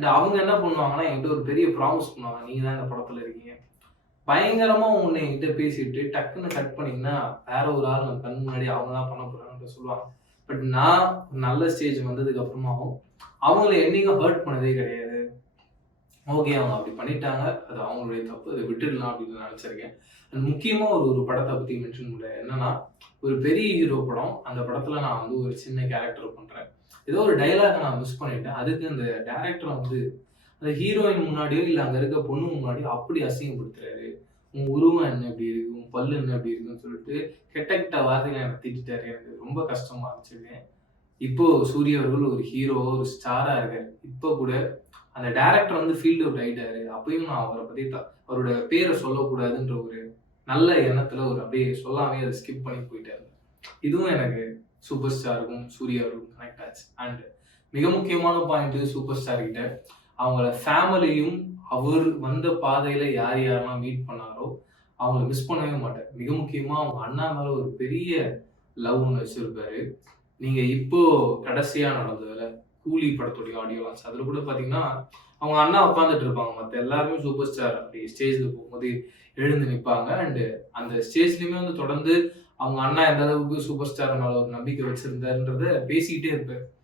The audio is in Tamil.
அண்ட் அவங்க என்ன பண்ணுவாங்கன்னா, என்கிட்ட ஒரு பெரிய ப்ராமிஸ் பண்ணுவாங்க. நீங்க தான் இந்த படத்துல இருக்கீங்க. பயங்கரமா ஒண்ணு என்கிட்ட பேசிட்டு டக்குன்னு கட் பண்ணீங்கன்னா, வேற ஒரு ஆள் நம்ம கண் முன்னாடி அவங்க தான் பண்ண போறாங்கன்னு சொல்லுவாங்க. பட் நான் நல்ல ஸ்டேஜ் வந்ததுக்கு அப்புறமாவும், அவங்கள என்னைக்கும் ஹர்ட் பண்ணதே கிடையாது. ஓகே. அவங்க அப்படி பண்ணிட்டாங்க. அது அவங்களுடைய தப்பு. அத விட்டுடலாம் அப்படின்னு நான் நெனச்சிருக்கேன். அண்ட் முக்கியமா ஒரு படத்த பத்தி மென்ஷன் பண்றேன். என்னன்னா, ஒரு பெரிய ஹீரோ படம். அந்த படத்துல நான் வந்து ஒரு சின்ன கேரக்டர் பண்றேன். ஏதோ ஒரு டயலாக்க நான் மிஸ் பண்ணிட்டேன். அதுக்கு அந்த டைரக்டர் வந்து அந்த ஹீரோயின் முன்னாடியோ, இல்ல அங்க இருக்க பொண்ணு முன்னாடியோ அப்படி அசிங்கப்படுத்துறாரு. "உன் உருவம் என்ன இப்படி இருக்கு? உன் பல்லு என்ன இப்படி இருக்குன்னு" சொல்லிட்டு கெட்ட கெட்ட வார்த்தைகள என்ன திட்டிட்டாரு. எனக்கு ரொம்ப கஷ்டமா இருந்துச்சுங்க. இப்போ சூர்யா அவர்கள் ஒரு ஹீரோ, ஒரு ஸ்டாரா இருக்காரு. இப்ப கூட அந்த டைரக்டர் வந்து ஃபீல்ட் அவுட் ஆயிட்டாரு. அப்பயும் நான் அவர பத்தி அவரோட பேர சொல்லக்கூடாதுன்ற ஒரு நல்ல எண்ணத்துல ஒரு அப்படியே சொல்லாமயே அத ஸ்கிப் பண்ணி போயிட்டாரு. இதுவும் எனக்கு சூப்பர் ஸ்டாருக்கும், சூர்யா அவர்களுக்கும் கனெக்ட் ஆச்சு. அண்ட் மிக முக்கியமான பாயிண்ட் சூப்பர் ஸ்டார் கிட்ட அவங்கள ஃபேமிலியும் அவர் வந்த பாதையில யார் யாரெல்லாம் மீட் பண்ணாரோ, அவங்கள மிஸ் பண்ணவே மாட்டாரு. மிக முக்கியமா அவங்க அண்ணா மேல ஒரு பெரிய லவ் ஒண்ணு வச்சிருப்பாரு. நீங்க இப்போ கடைசியா நடந்ததுல கூலி படத்துடைய ஆடியோ லான்ச். அதுல கூட பார்த்தீங்கன்னா, அவங்க அண்ணா உட்கார்ந்துட்டு இருப்பாங்க. மத்த எல்லாருமே சூப்பர் ஸ்டார் அப்படி ஸ்டேஜ்ல போகும்போது எழுந்து நிப்பாங்க. அண்ட் அந்த ஸ்டேஜ்லயுமே வந்து தொடர்ந்து அவங்க அண்ணா எந்த அளவுக்கு சூப்பர் ஸ்டார் மேல ஒரு நம்பிக்கை வச்சிருந்தாருன்றத பேசிக்கிட்டே இருப்பாரு.